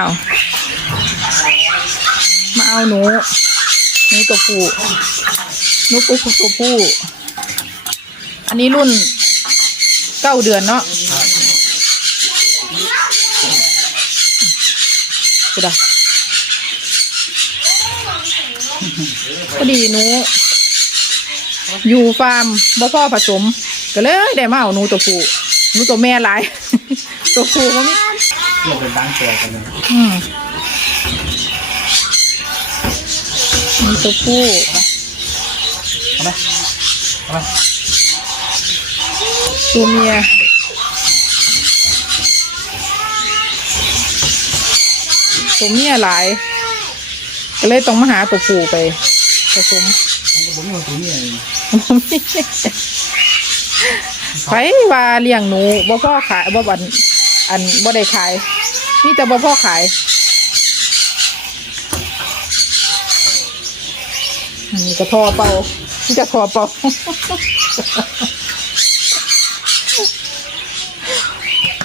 าวมาเอาหนู หนูตัวผู้หนูตัวผู้ตัวผู้ อันนี้รุ่นเก้าเดือนเนาะกูดะพอดีหนู อยู่ฟาร์มบ่พ่อผสม ก็เลยได้มาเอาหนูตัวผู้หนูตัวแม่หลาย ตัวผู้มัน เรียกเป็นบางตัวกันเลยอืมมีตัวผู้เอาไหมเอาไหมตัวเมียตัวเมียหลาย ก็เลยต้องมาหาตัวผู้ไปผสมมันก็บอกว่าตัวนี้เองไปว่าเลี้ยงหนูบ่พ่อขายบ่บัน อันบ่ได้ขายมีแต่บ่พ่อขายอันนี้ก็ทอเป่านี่จะทอเป่า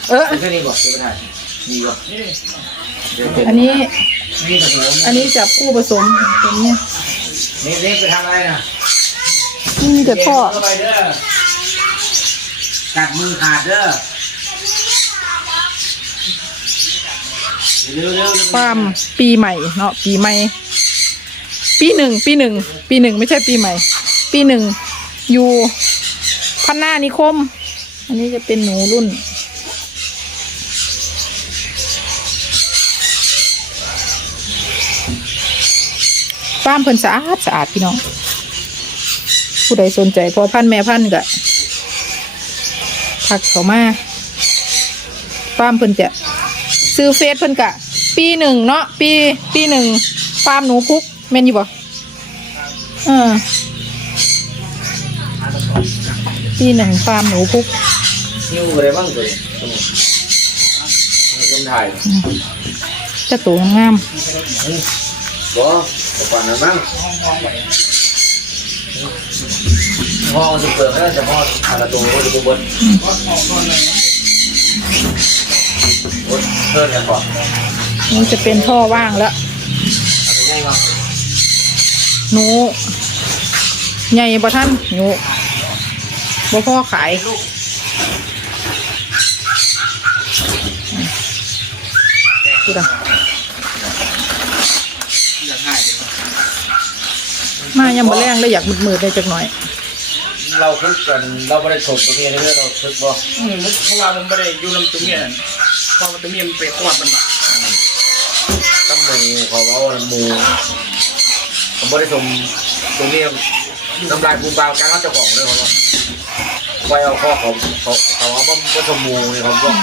เออแค่นี้บอกเดี๋ยวไปถ่ายมีบอกอันนี้ นี่กระโถมอันนี้จับคู่ผสมตัวนี้นี่นี่ไปทำอะไรนะนี่จะท่อ เข้าไปเด้อกัดมือขาดเด้อเร็วๆเร็วๆ ความปีใหม่เนาะปีใหม่ ปีหนึ่งปีหนึ่งปีหนึ่งไม่ใช่ปีใหม่ ปีหนึ่งอยู่พันหน้านิคม อันนี้จะเป็นหนูรุ่นฟาร์มเพิ่นสะอาดสะอาดพี่น้อง ผู้ใดสนใจพอพันแม่พันก็ทักเขามาฟาร์มเพิ่นจะ ซื้อเฟซเพิ่นกะ ปีหนึ่งเนาะปีปีหนึ่งฟาร์มหนูพุกแม่นอยู่บ่เออปีหนึ่งฟาร์มหนูพุกนิ้วอะไรบ้างตัวนี้คนถ่ายจะตัวงามบ่แต่ก่อนนั้นมั้งห้องจะเปิดให้จะห้องอะไรตัวก็จะบนบน เพิ่มกันก่อนๆนี่จะเป็นท่อว่างแล้วเอาไปง่ายก่อนหนูใหญ่บ่ท่านหนูบ่พ่อขายดูดังมายังบ่แรงเลยอยากมืดๆได้จักหน่อย เราคึกกัน เราไม่ได้ถกตัวนี้เรื่อยเราคึกบ่อืมเพราะว่ามันไม่ได้อยู่ลำตัวเมียนั่นเพราะว่าตัวเมียมันไปคลอดมันมาตั้งหมูเขาว่าหมูผมไม่ได้ชมตัวนี้น้ำลายภูมิบางการรับเจ้าของเลยเขาว่าไปเอาข้อเขาเขาเขาเอาบ้าชมหมูนี่เขาบอก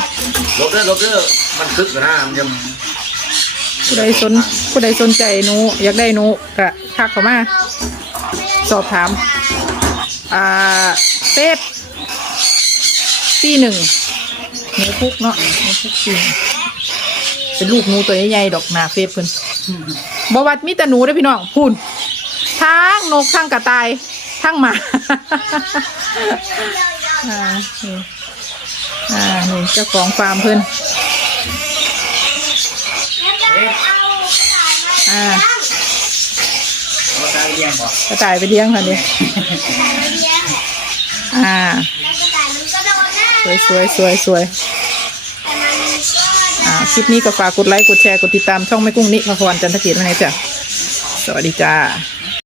ลบเด้อลบเด้อมันคึกกันนะมันยังผู้ใดสนผู้ใดสนใจหนูอยากได้หนูก็ทักเข้ามา สอบถาม อ่าเฟซปีหนึ่งหนูพุกเนาะหนูพุกปีหนึ่งเป็นลูกหนูตัวใหญ่ๆดอกหนาเฟซเพิ่นบวัดมีแต่หนูเด้อพี่น้องพูนทั้งนกทั้งกระต่ายทั้งหมา อ่านี่อ่านี่เจ้าของฟาร์มเพิ่น อ่า เราตายเลี้ยงบ่กระต่ายไปเลี้ยงค่ะนี่อ่า สวยสวยสวยสวยอ่าคลิปนี้ก็ฝากกดไลค์กดแชร์กดติดตามช่องแม่กุ้งนิพพรจันทเกียรติไว้ในจ้ะสวัสดีจ้า